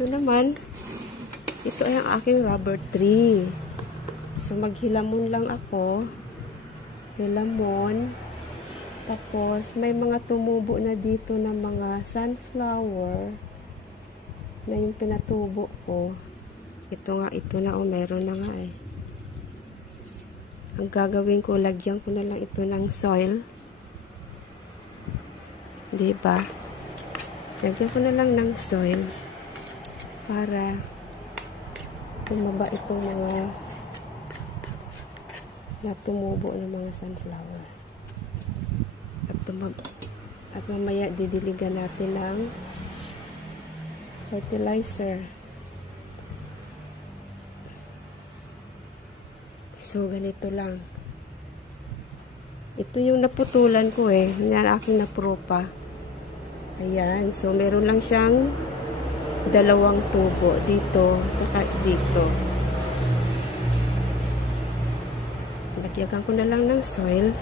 Ito naman, ito ay ang aking rubber tree. So, maghilamon lang ako. Hilamon. Tapos, may mga tumubo na dito na mga sunflower na yung pinatubo ko. Ito nga, ito na. O, meron na nga eh. Ang gagawin ko, lagyan ko na lang ito ng soil. Diba? Lagyan ko na lang ng soil para tumaba itong mga natumubo ng mga sunflower. At mamaya didiligan natin ng fertilizer. So, ganito lang. Ito yung naputulan ko eh. Yan aking napropa. Ayan. So, meron lang siyang 2 tubo. Dito, tsaka dito. Lagyan ko na lang ng soil.